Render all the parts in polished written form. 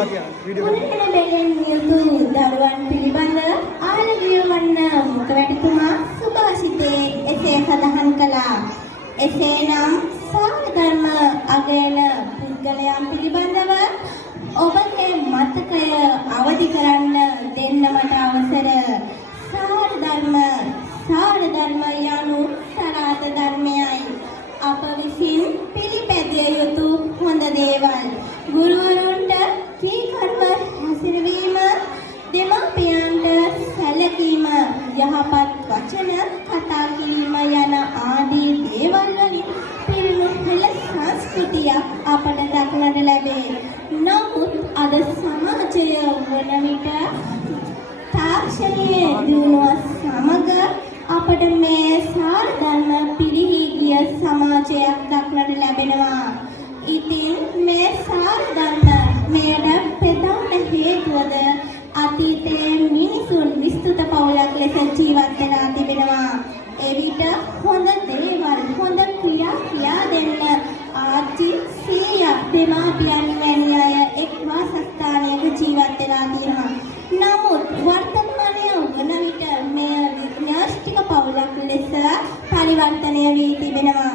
මුලින්ම බැලෙන යුතු දරුවන් පිළිබඳ ආලගිය වන්න මුඛවැඩිතුමා සුභාසිතේ එසේ සඳහන් කළා. එසේනම් සාධර්ම අගයන පුද්ගලයන් පිළිබඳව ඔබගේ මතකය අවදි කරන්න දෙන්න මට අවසර. සාරධර්ම යනු සනාත ධර්මයයි. අප විසින් පිළිපැදිය යුතු හොඳ දේවල්. ගුරුවරුන්ට කීකරුව හැසිරවීම, දෙමාපියන්ට සැලකීම, යහපත් වචන කතා කිරීම යන ආදී දේවල් වලින් පිරුණු හෙළ සංස්කෘතියක් අපට දක්නට ලැබේ. නමුත් අද සමාජය වන විට තාක්ෂණීය දියුණුව සමග අපට මේ සාරධර්ම පිරිහී ගිය සමාජයක් දක්නට ලැබෙනවා. ඉතින් මේ සාරධර්ම මෙයට ප්‍රධාන හේතුවද අතීතයේ මිනිසුන් විස්තృత පවුලක් ලෙස ජීවත් වෙලා තිබෙනවා. එවිට හොඳ දේවල්, හොඳ ක්‍රියා දෙන්න ආච්චි, සීයා, දෙමාපියන් වැනි අය එක් වාසස්ථානයක ජීවත් වෙලා තියෙනවා. නමුත් වර්තමානයේ වන විට මේ න්‍යෂ්ටික පවුලක් ලෙස පරිවර්තනය වී තිබෙනවා.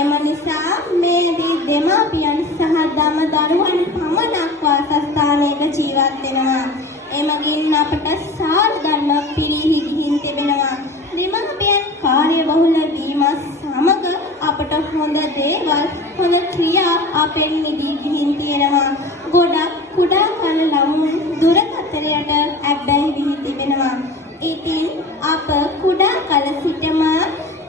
එම නිසා මේ දෙමාපියන් සහ දරුවන් පමණක් වාසස්ථානයක ජීවත් වෙනවා. එමගින් අපට සාරධර්ම පිරිහි ගිහින් තිබෙනවා. දෙමාපියන් කාර්යබහුල වීම සමග අපට හොඳ දේවල්, හොඳ ක්‍රියා අපෙන් නිදී ගිහින් තියෙනවා. ගොඩක් කුඩා කල ළමුන් දුරකථනයට ඇබ්බැහි වී තිබෙනවා. ඉතින් අප කුඩා කල සිටම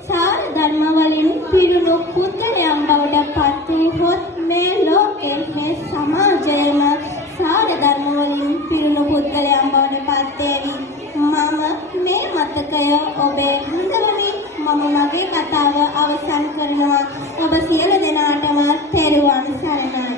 සාරධර්ම වලින් පිරුණු පුද්ගලයන් බවට පත් වූහොත් මේ ලෝකයේ, මේ සමාජයේම සාරධර්ම වලින් පිරුණු පුද්ගලයන් බවට පත් වේවි. මම මේ මතකය ඔබේ හඳවමි. මම මගේ කතාව අවසන් කරනවා. ඔබ සියලු දෙනාටම තෙරුවන් සරණයි.